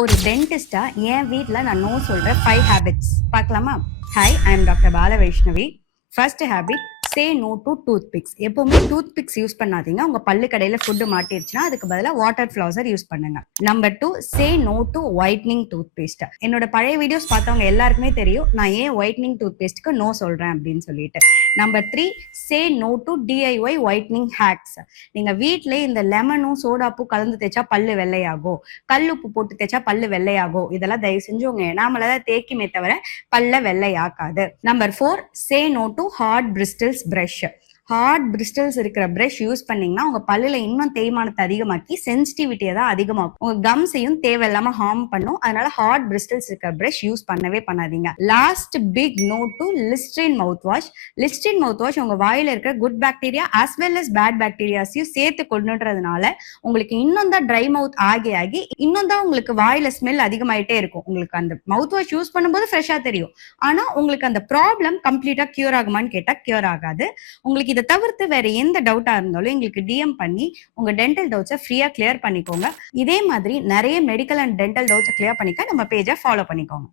ஒரு டென்டிஸ்டா என் வீட்ல நான் நோ சொல்ற 5 ஹேபிட்ஸ் பார்க்கலாமா? Hi, I am doctor Bala Vaishnavi. First habit, say no to toothpicks. எப்பவுமே டூத் பிக்ஸ் யூஸ் பண்ணாதீங்க. உங்க பல்லு கடையில ஃபுட்டு மாட்டிருச்சுன்னா அதுக்கு பதிலாக வாட்டர் ஃபிளாசர் யூஸ் பண்ணுங்க. Number 2, say no to whitening toothpaste. என்னோட பழைய வீடியோஸ் பார்த்தவங்க எல்லாருக்குமே தெரியும் நான் ஏன் ஒயிட்னிங் டூத் பேஸ்ட்க்கு நோ சொல்றேன் அப்படின்னு சொல்லிட்டு. Number 3, say no to DIY whitening hacks. நீங்க வீட்லயே இந்த லெமனும் சோடாப்பும் கலந்து தேய்ச்சா பல்லு வெள்ளையாகும், கல்லுப்பு போட்டு தேய்ச்சா பல்லு வெள்ளையாகும், இதெல்லாம் தயவு செஞ்சு உங்க எனாமல தான் தேய்க்குமே தவிர பல்ல வெள்ளையாக்காது. Number 4, say no to hard bristles brush. Hard bristles இருக்கிற பிரஷ் யூஸ் பண்ணீங்கன்னா உங்க பல்லுல இன்னும் தேய்மானத்தை அதிகமாக்கி சென்சிட்டிவிட்டியை தான் அதிகமாக்கும், உங்க கம்ஸையும் தேவையில்லாம ஹார்ம் பண்ணும். அதனால ஹார்ட் பிரிஸ்டல்ஸ் இருக்கிற பிரஷ் யூஸ் பண்ணவே பண்ணாதீங்க. Last pick no to Listerine mouth wash. Listerine mouth wash உங்க வாயில இருக்கிற good bacteria as well as bad பாக்டீரியாஸையும் சேர்த்து கொண்டுன்றதுனால உங்களுக்கு இன்னும் தான் ட்ரை மவுத் ஆகி ஆகி இன்னும் தான் உங்களுக்கு வாயில ஸ்மெல் அதிகமாயிட்டே இருக்கும். உங்களுக்கு அந்த மவுத் வாஷ் யூஸ் பண்ணும்போது ஃப்ரெஷ்ஷா தெரியும், ஆனா உங்களுக்கு அந்த ப்ராப்ளம் கம்ப்ளீட்டா கியூர் ஆகுமான்னு கேட்டா கியூர் ஆகாது. உங்களுக்கு இதை தவிர்த்து வேற எந்த டவுட்டா இருந்தாலும் எங்களுக்கு டிஎம் பண்ணி உங்க டென்டல் டவுட்ஸை ஃப்ரீயா கிளியர் பண்ணிக்கோங்க. இதே மாதிரி நிறைய மெடிக்கல் அண்ட் டென்டல் டவுட்ஸை கிளியர் பண்ணிக்க நம்ம பேஜை ஃபாலோ பண்ணிக்கோங்க.